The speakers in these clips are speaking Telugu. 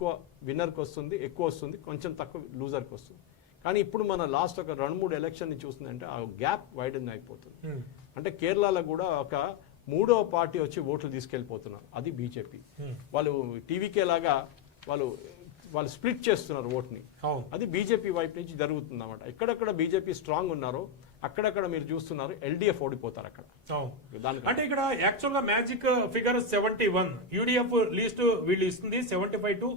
తక్కువ విన్నర్కి వస్తుంది, ఎక్కువ వస్తుంది, కొంచెం తక్కువ లూజర్కి వస్తుంది. కానీ ఇప్పుడు మన లాస్ట్ ఒక 2-3 ఎలక్షన్ చూస్తుందంటే ఆ గ్యాప్ వైడన్ అయిపోతుంది. అంటే కేరళలో కూడా ఒక 3వ పార్టీ వచ్చి ఓట్లు తీసుకెళ్లిపోతున్నారు, అది బీజేపీ. వాళ్ళు టీవీకే లాగా వాళ్ళు స్ప్లిట్ చేస్తున్నారు ఓట్ని, అది బీజేపీ వైపు నుంచి జరుగుతుంది అన్నమాట. ఎక్కడెక్కడ బీజేపీ స్ట్రాంగ్ ఉన్నారో అక్కడక్కడ మీరు చూస్తున్నారు ఎల్డీఎఫ్ ఓడిపోతారు అక్కడ. అంటే ఇక్కడ యాక్చువల్ గా మ్యాజిక్ ఫిగర్ 71, యూడిఎఫ్ లీస్ట్ వీళ్ళు ఇస్తుంది 75 to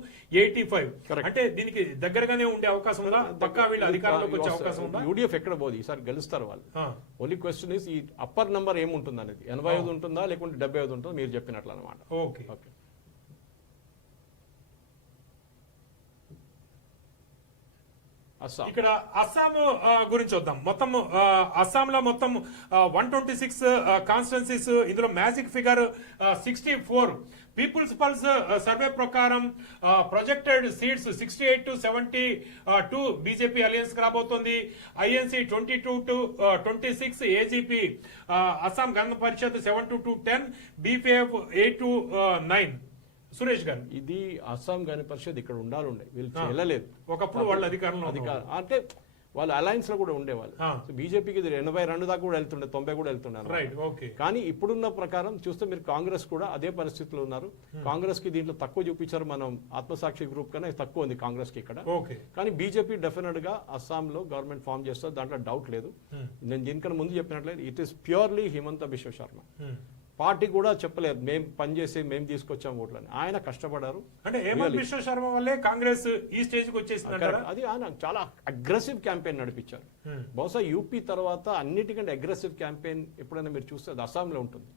85. అంటే దీనికి దగ్గరగానే ఉండే అవకాశం ఉందా? పక్కా వీళ్ళు అధికారంలోకి వచ్చే అవకాశం ఉందా? యూడిఎఫ్ ఎక్కడ పోదు, ఈసారి గెలుస్తారు వాళ్ళు. ఓన్లీ క్వశ్చన్ ఇస్ ఈ అప్పర్ నంబర్ ఏముంటుంది అనేది, 85 ఉంటుందా లేకుంటే 75 ఉంటుందా మీరు చెప్పినట్లు అనమాట. ఓకే. ఇక్కడ అస్సాం గురించి వద్దాం. మొత్తం అస్సాంలో మొత్తం 126 కాన్స్టిట్యున్సీస్, ఇందులో magic figure 64. People's Pulse survey ప్రకారం projected seats 68 to 72 BJP alliance రాబోతోంది. INC 22 to 26, AGP Assam Gana Parishad 7 to 10, BPF 8 to 9. Suresh గారు, ఇది అస్సాం గణ పరిషత్ ఇక్కడ ఉండాలి, వీళ్ళు చేయలేదు. ఒకప్పుడు వాళ్ళ అధికారంలో అంటే వాళ్ళు అలయన్స్ లో కూడా ఉండేవాళ్ళు. బీజేపీకి 82 దాకా కూడా వెళ్తుండే, 90 కూడా వెళ్తుండే. కానీ ఇప్పుడున్న ప్రకారం చూస్తే మీరు కాంగ్రెస్ కూడా అదే పరిస్థితిలో ఉన్నారు. కాంగ్రెస్ కి దీంట్లో తక్కువ చూపించారు, మనం ఆత్మసాక్షి గ్రూప్ కన్నా తక్కువ ఉంది కాంగ్రెస్ కి ఇక్కడ. కానీ బీజేపీ డెఫినెట్ గా అస్సాంలో గవర్నమెంట్ ఫామ్ చేస్తారు, దాంట్లో డౌట్ లేదు. నేను దీనికన్నా ముందు చెప్పినట్లయితే it is purely Himanta Biswa Sharma. Party కూడా చెప్పలేదు మేము పనిచేసి మేము తీసుకొచ్చాం ఓట్లని, ఆయన కష్టపడారు. అంటే హేమంత్ బిశ్వ శర్మ వల్లే కాంగ్రెస్ ఈ స్టేజ్ కి వచ్చేసింది. అది ఆయన చాలా అగ్రెసివ్ క్యాంపెయిన్ నడిపించారు. బహుశా యూపీ తర్వాత అన్నిటికంటే అగ్రెసివ్ క్యాంపెయిన్ ఎప్పుడైనా మీరు చూస్తే అది అస్సాంలో ఉంటుంది.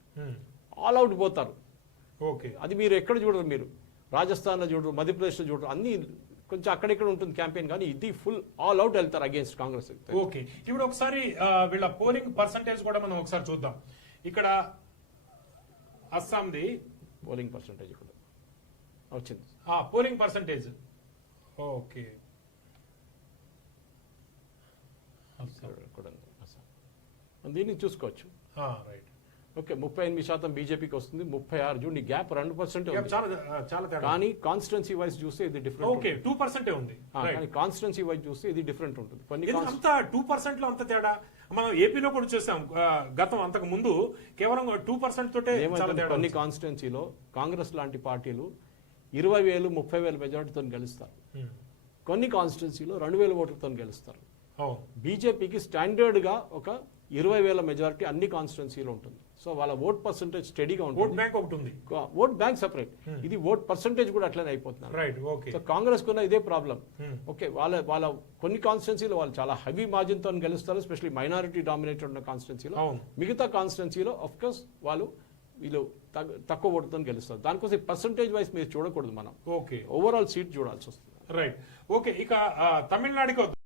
ఆల్ అవుట్ పోతారు. అది మీరు ఎక్కడ చూడరు, మీరు రాజస్థాన్ లో చూడరు, మధ్యప్రదేశ్ లో చూడరు, అన్ని కొంచెం అక్కడిక్కడ ఉంటుంది క్యాంపెయిన్, కానీ ఇది ఫుల్ ఆల్ అవుట్ వెళ్తారు అగేన్స్ట్ కాంగ్రెస్. ఓకే, ఇప్పుడు ఒకసారి వీళ్ళ పోలింగ్ పర్సంటేజ్ కూడా మనం ఒకసారి చూద్దాం. ఇక్కడ అస్సాంది పోలింగ్ పర్సంటేజ్ కూడా వచ్చింది, పోలింగ్ పర్సంటేజ్. ఓకే, దీన్ని చూసుకోవచ్చు. ఓకే, 38% బీజేపీకి వస్తుంది, 36 జూన్ గ్యాప్ 2%. కానీ కాన్స్టిట్యున్సీ వైజ్ చూస్తే ఇది డిఫరెంట్. ఓకే, 2% ఉంది. కానీ కాన్స్టిట్యున్సీ వైజ్ చూస్తే ఇది డిఫరెంట్ ఉంటుంది. కొన్ని 2% లో అంత తేడా మనం ఏపీలో కూడా చూసాం గతం, అంతకు ముందు కేవలం 2% తోటే. కొన్ని కాన్స్టిట్యున్సీలో కాంగ్రెస్ లాంటి పార్టీలు 20,000, 30,000 మెజార్టీతో గెలుస్తారు. కొన్ని కాన్స్టిట్యున్సీలో 2,000 ఓట్లతో గెలుస్తారు. బీజేపీకి స్టాండర్డ్ గా ఒక 20,000 మెజారిటీ అన్ని కాన్స్టిట్యున్సీలో ఉంటుంది. సో వాళ్ళ ఓట్ పర్సెంటేజ్ స్టడీగా ఉంటుంది. ఓట్ బ్యాంక్ సెపరేట్, ఇది ఓట్ పర్సెంటేజ్ కూడా అట్లనే అయిపోతుంది. సో కాంగ్రెస్ కున్న ఇదే ప్రాబ్లం. ఓకే, వాళ్ళ కొన్ని కాన్స్టిట్యున్సీలో వాళ్ళు చాలా హెవీ మార్జిన్ తో గెలుస్తారు, ఎస్పెషల్లీ మైనారిటీ డామినేటెడ్ ఉన్న కాన్స్టిట్యున్సీలో. మిగతా కాన్స్టిట్యున్సీలో ఆఫ్ కోర్స్ వీళ్ళు తక్కువ ఓటుతో గెలుస్తారు. దానికోసం పర్సెంటేజ్ వైజ్ మీరు చూడకూడదు, మనం ఓవరాల్ సీట్ చూడాల్సి వస్తుంది. రైట్. ఓకే, ఇక తమిళనాడుకి